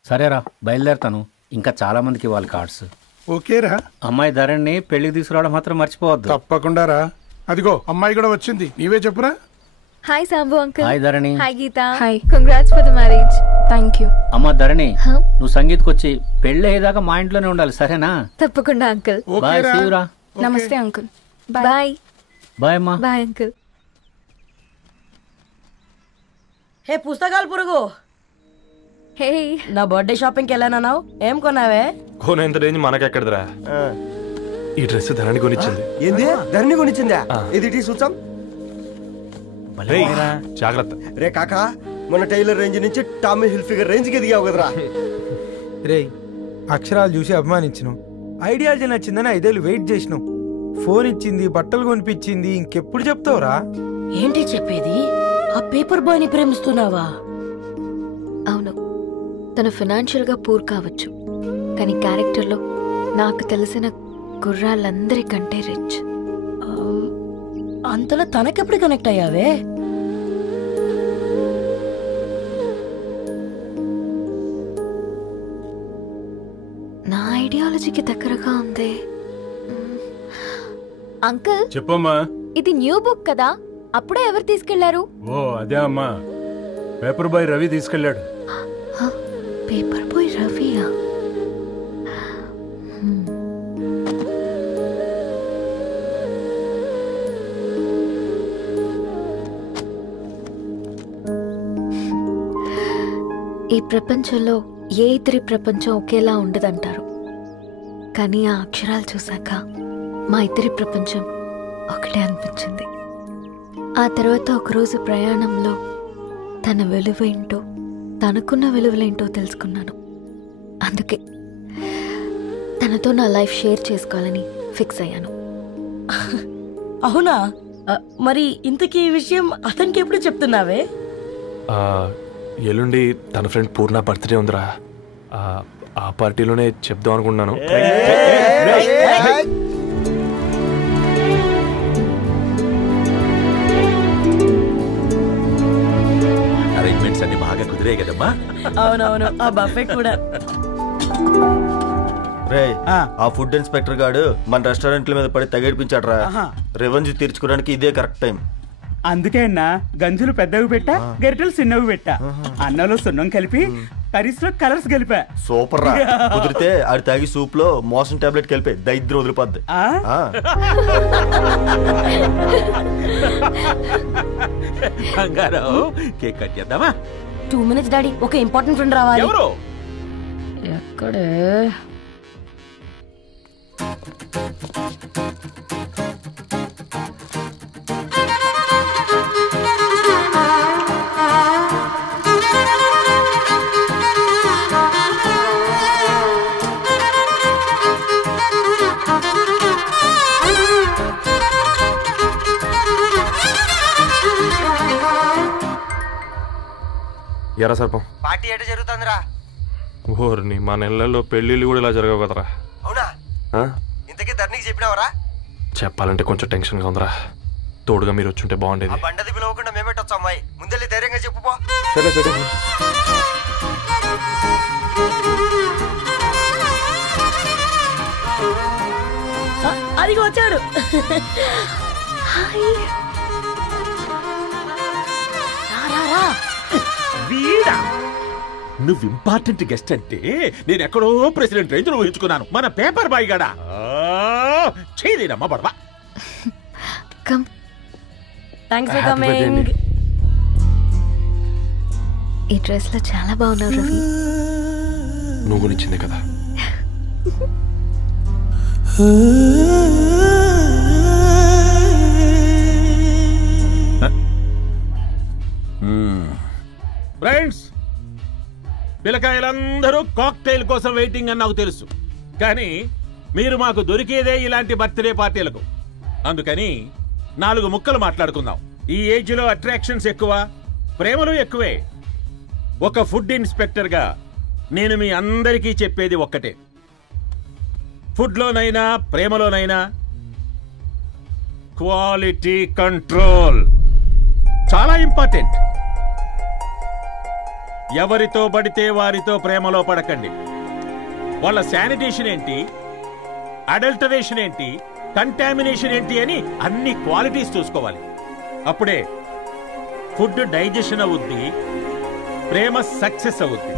సరేరా బయలుదేరుతాను, ఇంకా చాలా మందికి ఇవ్వాలి cards. ఓకేరా. అమ్మాయి ధరణి పెళ్లికి తీసుకురావడం మాత్రం మర్చిపోవద్దు. తప్పకుండా రా. అదిగో అమ్మాయి కూడా వచ్చింది, నీవే చెప్పురా. Hi Sambu uncle. Hi Dharani. Hi Geeta. Hi. Congrats for the marriage. Thank you. అమ్మ ధరణి, నువ్వు సంగీత్కి వచ్చి పెళ్లి అయ్యేదాకా మా ఇంట్లోనే ఉండాలి, సరేనా? తప్పకుండా అంకుల్. బాయ్, సీ యు రా. నమస్తే అంకుల్. బాయ్. బాయ్ అమ్మా. Bye uncle. హే పుస్తకాలు పురుగు, హే నా బర్త్డే షాపింగ్కి వెళ్ళానన్నావు, ఏం కొన్నావే? కోనేంత రేంజ్ మనకెక్కడదిరా. ఈ డ్రెస్ ధరణి కొనిచ్చింది. ఏంది ధరణి కొనిచ్చిందా? ఇది టీ సూచం. రేయ్, జాగ్రత్త రే కాకా, మన టైలర్ రేంజ్ నుంచి టామీ హిల్ఫిగర్ రేంజ్ కి ఎదిగావు కదరా. రే అక్షరాలు చూసి అభిమానించినావు, ఐడియాలజీ నచ్చిందని 5 ఏళ్ళు వెయిట్ చేసినావు, ఫోన్ ఇచ్చింది, బట్టలు కొనిపించింది, ఇంకెప్పుడు చెప్తావురా? ఏంటి చెప్పేది? ఆ పేపర్ బాయ్ ని ప్రేమిస్తున్నావా? అవును, తను ఫినాన్షియల్గా పూర్ కావచ్చు, కానీ క్యారెక్టర్లో నాకు తెలిసిన గుర్రాలందరికంటే రిచ్. అంతలో తనకెప్పుడు కనెక్ట్ అయ్యావే? నా ఐడియాలజీకి దగ్గరగా ఉంది. అంకుల్ చెప్పమ్మా. ఇది న్యూ బుక్ కదా, అప్పుడే ఎవరు తీసుకెళ్లారు? ఓ అదే అమ్మా, పేపర్ బాయ్ రవి తీసుకెళ్ళాడు. పేపర్ బాయ్ రవియా? ఈ ప్రపంచంలో ఏ ఇద్దరి ప్రపంచం ఒకేలా ఉండదంటారు, కానీ ఆ అక్షరాలు చూశాక మా ఇద్దరి ప్రపంచం ఒకటే అనిపించింది. ఆ తర్వాత ఒకరోజు ప్రయాణంలో తన విలువేంటో, తనకున్న విలువలేంటో తెలుసుకున్నాను. అందుకే తనతో నా లైఫ్ షేర్ చేసుకోవాలని ఫిక్స్ అయ్యాను. అవునా? మరి ఇంతకీ ఈ విషయం అతనికి ఎప్పుడు చెప్తున్నావే? ఎల్లుండి తన ఫ్రెండ్ పూర్ణ బర్త్డే ఉందిరా. ఆ పార్టీలోనే చెప్దాం అనుకున్నాను. అరేంజ్మెంట్స్ అన్ని బాగా కుదిరాయి కదమ్మా. అవునవును, ఆ బఫే కూడా. రే ఆ ఫుడ్ ఇన్స్పెక్టర్ గాడు మన రెస్టారెంట్ల మీద పడి తగేడిపించాడరా. రెవెన్యూ తీర్చుకోవడానికి ఇదే కరెక్ట్ టైం. అందుకే అన్న గంజులు పెద్దవి పెట్టా, గరిటెలు చిన్నవి పెట్టా. అన్నంలో సున్నం కలిపి కర్రీస్ లో కలర్స్ కలిపా. సూపర్ రా. కుదిరితే ఆడి తాగి సూప్ లో మోషన్ టాబ్లెట్ కలిపి దైద్యం వదిలిపోద్ది. బంగారం కేక్ కట్ చేద్దామా? 2 minutes డాడీ, ఒక ఇంపార్టెంట్ ఫ్రెండ్ రావాలి. ఎవరు? ఎక్కడే? ఎరా సర్పం, పార్టీ ఎట జరుగుతుందిరా? ఓర్ని మా నెలల్లో పెళ్ళిళ్ళు కూడా ఇలా జరగవు కదరా. అవునా? ఇంతకీ ధర్నీకి చెప్పినావరా? చెప్పాలంటే కొంచెం టెన్షన్గా ఉందిరా. తోడుగా మీరు వచ్చుంటే బాగుండేది. బండది పిలవకుండా మేమేటొచ్చు అమ్మాయి. ముందెళ్ళి ధైర్యంగా చెప్పుపో. సరే సరే. అదిగో వచ్చాడు. వీడా? నువ్వు ఇంపార్టెంట్ గెస్ట్ అంటే నేను ఎక్కడో ప్రెసిడెంట్ రేంజ్లో ఊహించుకున్నాను. మన పేపర్ బాయ్ గడా చేయలేదమ్మా బడవా. Thanks for coming. ఈ డ్రెస్ లో చాలా బాగున్నావు రవి. నువ్వు గురించిందే కదా. ఫ్రెండ్స్, పిల్లకాయలందరూ కాక్టైల్ కోసం వెయిటింగ్ అని నాకు తెలుసు. కానీ మీరు మాకు దొరికేదే ఇలాంటి బర్త్డే పార్టీలకు. అందుకని 4 ముక్కలు మాట్లాడుకుందాం. ఈ ఏజ్ లో అట్రాక్షన్స్ ఎక్కువ, ప్రేమలు ఎక్కువే. ఒక ఫుడ్ ఇన్స్పెక్టర్ గా నేను మీ అందరికీ చెప్పేది ఒక్కటే. ఫుడ్లోనైనా ప్రేమలోనైనా క్వాలిటీ కంట్రోల్ చాలా ఇంపార్టెంట్. ఎవరితో పడితే వారితో ప్రేమలో పడకండి. వాళ్ళ శానిటేషన్ ఏంటి, అడల్టరేషన్ ఏంటి, కంటామినేషన్ ఏంటి అని అన్ని క్వాలిటీస్ చూసుకోవాలి. అప్పుడే ఫుడ్ డైజెషన్ అవుద్ది, ప్రేమ సక్సెస్ అవుద్ది.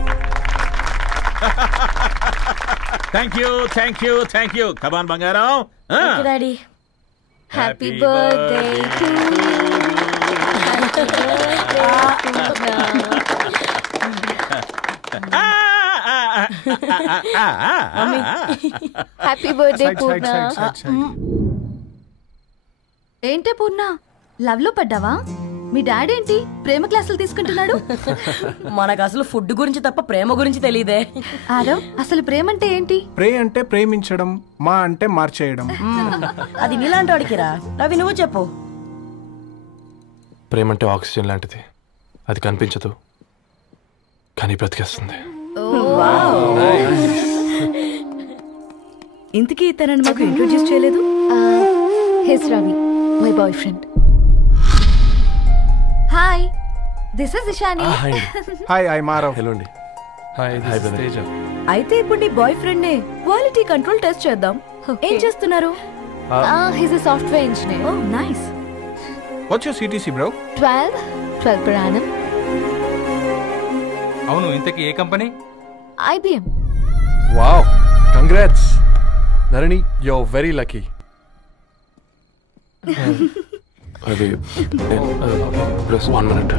Thank you thank you thank you. Come on బంగారం. Daddy, happy birthday to happy birthday Purna. ఏంటే పూర్ణ, లవ్ లో పడ్డావా? మీ డాడీ ఏంటి ప్రేమ క్లాసులు తీసుకుంటున్నాడు? మనకు అసలు ఫుడ్ గురించి తప్ప ప్రేమ గురించి తెలియదే. ఆరవ్, అసలు ప్రేమ అంటే ఏంటి? ప్రే అంటే ప్రేమించడం, మా అంటే మార్చేయడం. అది నీలాంటి వాడికిరా. రవి, నువ్వు చెప్పు. ప్రేమ అంటే ఆక్సిజన్ లాంటిది. అది కనిపించదు కానీ బ్రతికేస్తుంది. ఇంతకీ తనని మాకు ఇంట్రొడ్యూస్ చేయలేదు. He's Ravi, my boyfriend. Hi, this is Ishani. Hi, I Maarav. Hello అండి. Hi, this is Teja. అయితే ఇప్పుడు నీ బాయ్ ఫ్రెండ్ నే క్వాలిటీ కంట్రోల్ టెస్ట్ చేద్దాం. ఏం చేస్తున్నారు? He's a software engineer. Oh nice. What's your CTC bro? 12 per annum. అవును, ఇంతకీ ఏ company? IBM. Wow, congrats Narani, you are very lucky. అది ప్లస్ 1 minute.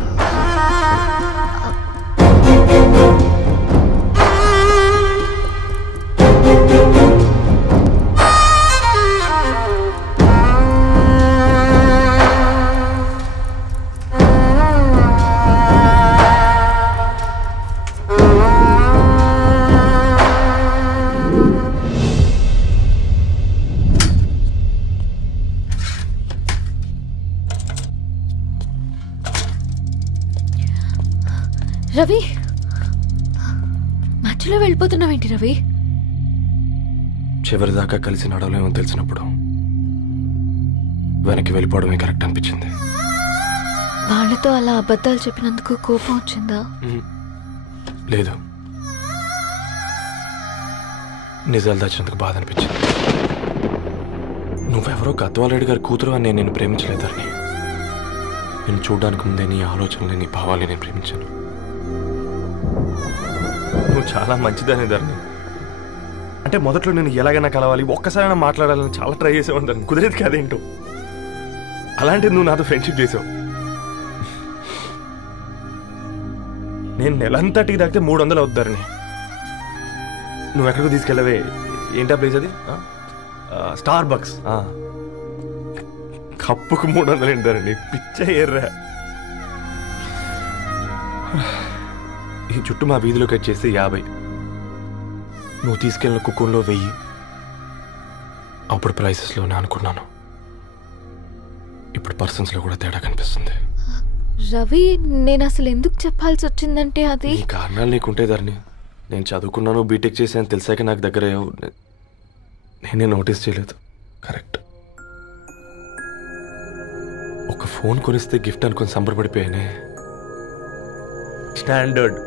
రవి మధ్యలో వెళ్ళిపోతున్నావేంటి రవి? చివరిదాకా కలిసి నడవలేమని తెలిసినప్పుడు వెనక్కి వెళ్ళిపోవడమే కరెక్ట్ అనిపించింది. వాళ్ళతో అలా అబద్ధాలు చెప్పినందుకు కోపం వచ్చిందా? లేదు, నిజాలు దాచినందుకు బాధ అనిపించింది. నువ్వెవరో గద్వాలరెడ్డి గారి కూతురు అని నేను ప్రేమించలేదని. నేను చూడడానికి ముందే నీ ఆలోచనలు, నీ భావాలు నేను ప్రేమించాను. నువ్వు చాలా మంచిదని ధరణి. అంటే మొదట్లో నేను ఎలాగైనా కలవాలి, ఒక్కసారైనా మాట్లాడాలని చాలా ట్రై చేసేవాడిని ధరణి. కుదిరేది కాదేంటో. అలాంటిది నువ్వు నాతో ఫ్రెండ్షిప్ చేసావు. నేను నెలంతటికి తాగితే 300 అవుతారని. నువ్వు ఎక్కడికి తీసుకెళ్ళవే? ఏంటా ప్లేస్ అది? Star bucks. కప్పుకు 300 ఏంటారండి, పిచ్చ ఎర్రా. ఈ చుట్టూ మా వీధిలోకి వచ్చేసి 50. నువ్వు తీసుకెళ్ళిన కుక్కర్లో 1000. అప్పుడు ప్రైసెస్లోనే అనుకున్నాను, ఇప్పుడు పర్సన్స్లో కూడా తేడా కనిపిస్తుంది. రవి, నేను అసలు ఎందుకు చెప్పాల్సి వచ్చిందంటే అది ఈ కారణాలు నీకుంటే ధరణి. నేను చదువుకున్నాను, బీటెక్ చేశాను తెలిసాక నాకు దగ్గర నేనే నోటీస్ చేయలేదు. కరెక్ట్. ఒక ఫోన్ కొనిస్తే గిఫ్ట్ అనుకుని సంబరపడిపోయానే. స్టాండర్డ్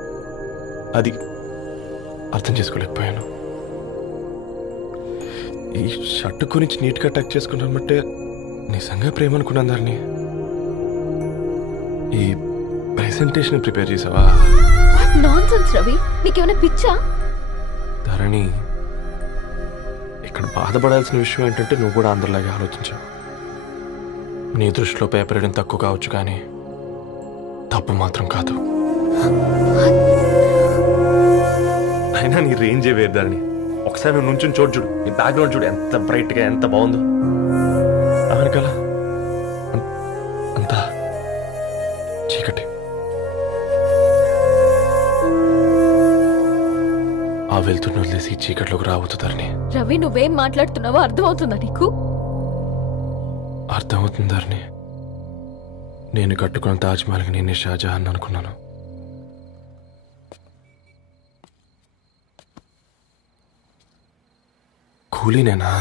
అది అర్థం చేసుకోలేకపోయాను. ఈ షర్టు గురించి నీట్గా టక్ చేసుకున్నామంటే నిజంగా ప్రేమ అనుకున్నాను ధరణి. ఈ ప్రెజెంటేషన్ ప్రిపేర్ చేసావా? నాన్సెన్స్ రవి, నీకేమైనా పిచ్చా? ధరణి, ఇక్కడ బాధపడాల్సిన విషయం ఏంటంటే నువ్వు కూడా అందరిలాగే ఆలోచించావు. నీ దృష్టిలో పేపర్ వేయడం తక్కువ కావచ్చు, కానీ తప్పు మాత్రం కాదు. అయినా నీ రేంజ్ వేరు ధరణి. ఒకసారి నువ్వు నుంచుని చూడు, నీ బ్యాక్గ్రౌండ్ చూడు ఎంత బ్రైట్గా, ఎంత బాగుందో. వెనకాల అంతా చీకటి. ఆ వెళ్తున్న వదిలేసి చీకట్లోకి రాబోతుందని. రవి, నువ్వేం మాట్లాడుతున్నావో అర్థమవుతుందా నీకు? అర్థమవుతుందని. నేను కట్టుకున్న తాజ్మహల్కి నేనే షాజహాన్ అనుకున్నాను. కూలీనేనా?